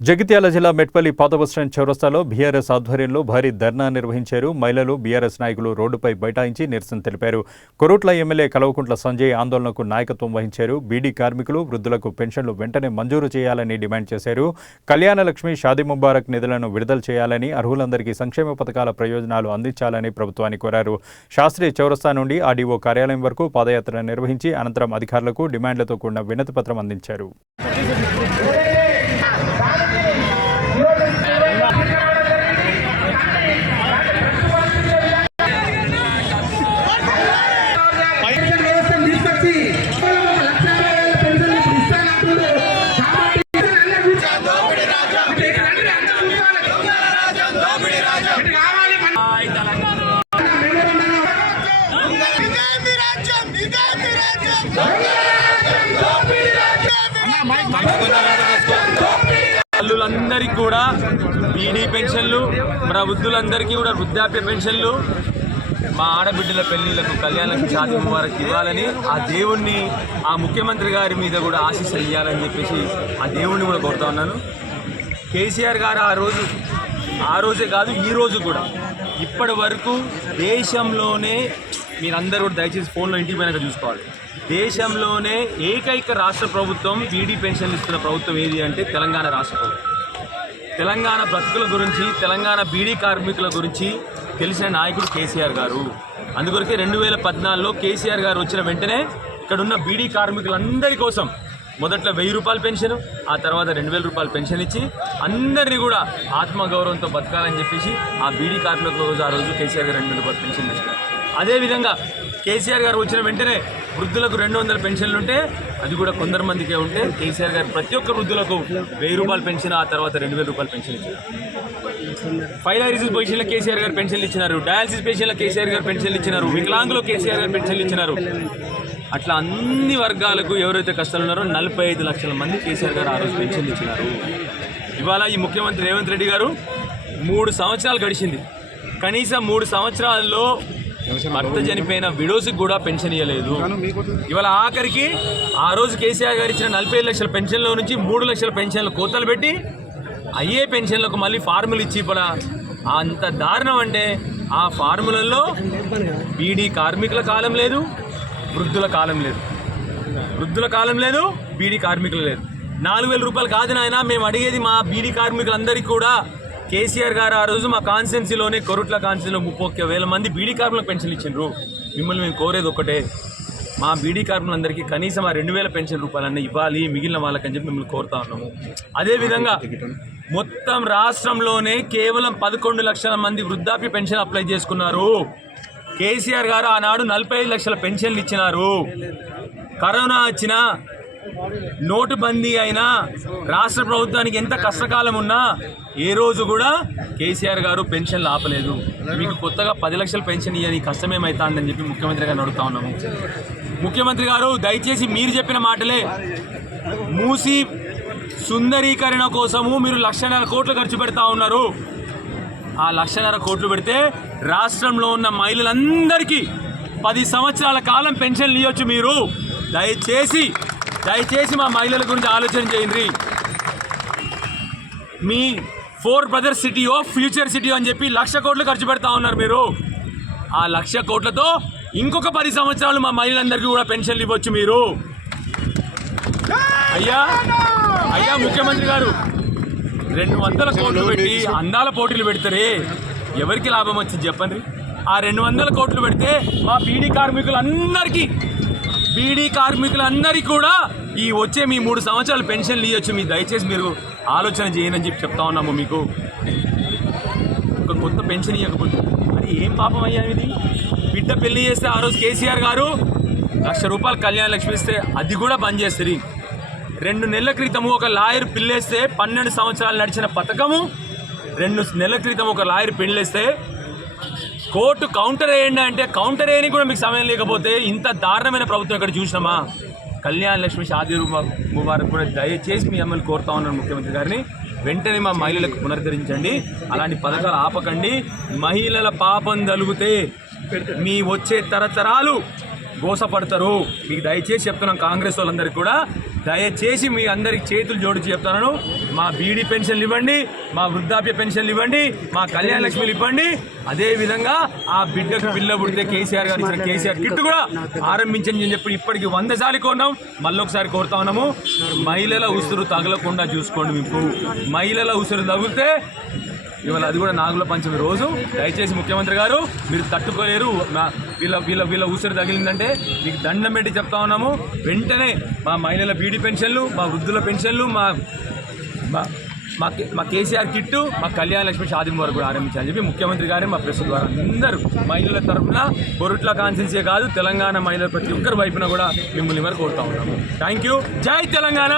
జగిత్యాల జిల్లా మెట్పల్లి పాత బస్టాండ్ చౌరస్తాలో బీఆర్ఎస్ ఆధ్వర్యంలో భారీ ధర్నా నిర్వహించారు. మహిళలు బీఆర్ఎస్ నాయకులు రోడ్డుపై బైఠాయించి నిరసన తెలిపారు. కొరుట్ల ఎమ్మెల్యే కల్వకుంట్ల సంజయ్ ఆందోళనకు నాయకత్వం వహించారు. బీడీ కార్మికులు, వృద్ధులకు పెన్షన్లు వెంటనే మంజూరు చేయాలని డిమాండ్ చేశారు. కళ్యాణ లక్ష్మి, షాదీ ముబారక్ నిధులను విడుదల చేయాలని, అర్హులందరికీ సంక్షేమ పథకాల ప్రయోజనాలు అందించాలని ప్రభుత్వాన్ని కోరారు. శాస్త్రి చౌరస్తా నుండి ఆర్డీఓ కార్యాలయం వరకు పాదయాత్ర నిర్వహించి అనంతరం అధికారులకు డిమాండ్లతో కూడిన వినతిపత్రం అందించారు. తల్లులందరికీ కూడా బీడీ పెన్షన్లు, మన వృద్ధులందరికీ కూడా వృద్ధాప్య పెన్షన్లు, మా ఆడబిడ్డల పెళ్లిళ్లకు కళ్యాణానికి షాదీ ముబారక్ ఇవ్వాలని ఆ దేవుణ్ణి, ఆ ముఖ్యమంత్రి గారి మీద కూడా ఆశీస్సులు ఇవ్వాలని చెప్పేసి ఆ దేవుణ్ణి కూడా కోరుతా ఉన్నాను. కేసీఆర్ గారు ఆ రోజే కాదు, ఈ రోజు కూడా ఇప్పటి వరకు దేశంలోనే, మీరందరూ కూడా దయచేసి ఫోన్లో ఇంటికి పోయినాక చూసుకోవాలి, దేశంలోనే ఏకైక రాష్ట్ర ప్రభుత్వం బీడీ పెన్షన్లు ఇస్తున్న ప్రభుత్వం ఏది అంటే తెలంగాణ రాష్ట్ర ప్రభుత్వం. తెలంగాణ బ్రతుకుల గురించి, తెలంగాణ బీడీ కార్మికుల గురించి తెలిసిన నాయకుడు కేసీఆర్ గారు. అందుకొరకే 2014లో కేసీఆర్ గారు వచ్చిన వెంటనే ఇక్కడున్న బీడీ కార్మికులందరి కోసం మొదట్లో 1000 రూపాయల పెన్షన్, ఆ తర్వాత 2000 రూపాయల పెన్షన్ ఇచ్చి అందరినీ కూడా ఆత్మగౌరవంతో బతకాలని చెప్పేసి ఆ బీడీ కార్మికుల రోజు ఆ రోజు కేసీఆర్ గారు 2000 రూపాయల పెన్షన్ ఇచ్చారు. అదేవిధంగా కేసీఆర్ గారు వచ్చిన వెంటనే వృద్ధులకు 200 పెన్షన్లు ఉంటే అది కూడా కొందరు మందికే ఉంటే కేసీఆర్ గారు ప్రతి ఒక్క వృద్ధులకు 1000 రూపాయల పెన్షన్, ఆ తర్వాత 2000 రూపాయల పెన్షన్ ఇచ్చారు. ఫైలారిసిస్ పొజిషన్లో కేసీఆర్ గారు పెన్షన్లు ఇచ్చినారు, డయాలసిస్ పేషెంట్లకు కేసీఆర్ గారు పెన్షన్లు ఇచ్చినారు, వికలాంగులు కేసీఆర్ గారు పెన్షన్లు ఇచ్చినారు. అట్లా అన్ని వర్గాలకు ఎవరైతే కష్టాలు ఉన్నారో 45 లక్షల మంది కేసీఆర్ గారు ఆ రోజు పెన్షన్లు ఇచ్చినారు. ఇవాళ ఈ ముఖ్యమంత్రి రేవంత్ రెడ్డి గారు 3 సంవత్సరాలు గడిచింది, కనీసం 3 సంవత్సరాల్లో భర్త చనిపోయిన విడోస్కి కూడా పెన్షన్ ఇవ్వలేదు. ఇవాళ ఆఖరికి ఆ రోజు కేసీఆర్ గారు ఇచ్చిన 45 లక్షల పెన్షన్లో నుంచి 3 లక్షల పెన్షన్లు కోతలు పెట్టి అయ్యే పెన్షన్లకు మళ్ళీ ఫార్ములు ఇచ్చి ఇప్పుడు అంత దారుణం. అంటే ఆ ఫార్ములలో బీడీ కార్మికుల కాలం లేదు, వృద్ధుల కాలం లేదు, వృద్ధుల కాలం లేదు, బీడీ కార్మికులు లేదు. 4000 రూపాయలు కాదు నాయన మేము అడిగేది, మా బీడీ కార్మికులందరికీ కూడా కేసీఆర్ గారు ఆ రోజు మా కాన్స్టిట్యున్సీలోనే, కొరుట్ల కాన్స్టిట్యున్సీలో 31,000 మంది బీడీ కార్మికులకు పెన్షన్లు ఇచ్చిండ్రు. మిమ్మల్ని మేము కోరేది ఒకటే, మా బీడీ కార్మికులందరికీ కనీసం ఆ 2000 పెన్షన్ రూపాయలన్నీ ఇవ్వాలి మిగిలిన వాళ్ళకని చెప్పి మిమ్మల్ని కోరుతా ఉన్నాము. అదేవిధంగా మొత్తం రాష్ట్రంలోనే కేవలం 11 లక్షల మంది వృద్ధాప్య పెన్షన్ అప్లై చేసుకున్నారు. కేసీఆర్ గారు ఆనాడు 45 లక్షల పెన్షన్లు ఇచ్చినారు. కరోనా వచ్చినా, నోటు బందీ అయినా, రాష్ట్ర ప్రభుత్వానికి ఎంత కష్టకాలం ఉన్నా ఏ రోజు కూడా కేసీఆర్ గారు పెన్షన్లు ఆపలేదు. మీకు కొత్తగా 10 లక్షల పెన్షన్ ఇవ్వని కష్టమేమవుతుందని చెప్పి ముఖ్యమంత్రి గారిని అడుగుతా ఉన్నాము. ముఖ్యమంత్రి గారు దయచేసి మీరు చెప్పిన మాటలే, మూసి సుందరీకరణ కోసము మీరు 1,50,000 కోట్లు ఖర్చు పెడతా ఉన్నారు. ఆ 1,50,000 కోట్లు పెడితే రాష్ట్రంలో ఉన్న మహిళలందరికీ 10 సంవత్సరాల కాలం పెన్షన్లు ఇవ్వచ్చు. మీరు దయచేసి మా మహిళల గురించి ఆలోచన చేయండి. మీ 4 brothers city of future city అని చెప్పి 1,00,000 కోట్లు ఖర్చు పెడతా ఉన్నారు మీరు. ఆ 1,00,000 కోట్లతో ఇంకొక 10 సంవత్సరాలు మా మహిళలందరికీ కూడా పెన్షన్లు ఇవ్వచ్చు మీరు. అయ్యా ముఖ్యమంత్రి గారు 200 కోట్లు పెట్టి అందాల పోటీలు పెడతారే, ఎవరికి లాభం వచ్చింది చెప్పండి? ఆ 200 కోట్లు పెడితే మా బీడీ కార్మికులందరికీ కూడా ఈ వచ్చే మీ 3 సంవత్సరాలు పెన్షన్లు ఇవ్వచ్చు. మీ దయచేసి మీరు ఆలోచన చేయనని చెప్పి చెప్తా ఉన్నాము. మీకు ఒక కొత్త పెన్షన్ ఇవ్వకపోతే అది ఏం పాపం అయ్యా ఇది? బిడ్డ పెళ్లి చేస్తే ఆ రోజు కేసీఆర్ గారు 1,00,000 రూపాయలు కళ్యాణ లక్ష్మి ఇస్తే అది కూడా బంద్ చేస్తారు. 2 నెలల క్రితము ఒక లాయర్ పిల్లేస్తే 12 సంవత్సరాలు నడిచిన పథకము 2 నెలల క్రితం ఒక లాయర్ పెళ్ళేస్తే కోర్టు కౌంటర్ వేయండి అంటే కౌంటర్ వేయని కూడా మీకు సమయం లేకపోతే ఇంత దారుణమైన ప్రభుత్వం ఇక్కడ చూసినామా? కళ్యాణ లక్ష్మి, షాదీ ముబారక్ కూడా దయచేసి మీ అమ్మని కోరుతా ఉన్నాను ముఖ్యమంత్రి గారిని, వెంటనే మా మహిళలకు పునరుద్ధరించండి. అలాంటి పథకాలు ఆపకండి. మహిళల పాపం తలుగుతే మీ వచ్చే తరతరాలు గోసపడతారు. మీకు దయచేసి చెప్తున్నాం, కాంగ్రెస్ వాళ్ళందరికీ కూడా దయచేసి మీ అందరికి చేతులు జోడించి చెప్తున్నాను, మా బీడీ పెన్షన్లు ఇవ్వండి, మా వృద్ధాప్య పెన్షన్లు ఇవ్వండి, మా కళ్యాణ లక్ష్మిలు ఇవ్వండి. అదేవిధంగా ఆ బిడ్డకు పిల్ల పుడితే కేసీఆర్ గారు ఇచ్చిన కేసీఆర్ కిట్ కూడా ఆరంభించండి అని చెప్పి ఇప్పటికి 100 సార్లు కోరినాం. మళ్ళొకసారి కోరుతా ఉన్నాము. మహిళల ఉసురు తగలకుండా చూసుకోండి. మీకు మహిళల ఉసురు తగిలితే ఇవాళ అది కూడా నాగుల పంచమి రోజు. దయచేసి ముఖ్యమంత్రి గారు మీరు తట్టుకోలేరు. వీళ్ళ ఊసరి తగిలిందంటే మీకు దండం పెట్టి చెప్తా ఉన్నాము. వెంటనే మా మహిళల బీడీ పెన్షన్లు, మా వృద్ధుల పెన్షన్లు, మా కేసీఆర్ కిట్టు, మా కళ్యాణ లక్ష్మి షాదీ వరకు కూడా ఆరంభించాలని చెప్పి ముఖ్యమంత్రి గారు మా ప్రెస్ ద్వారా అందరూ మహిళల తరఫున కొరుట్ల కాన్స్టిట్యున్సీ కాదు తెలంగాణ మహిళల ప్రతి ఒక్కరి వైపున కూడా మిమ్మల్ని వరకు కోరుతా ఉన్నాము. Thank you. జై తెలంగాణ.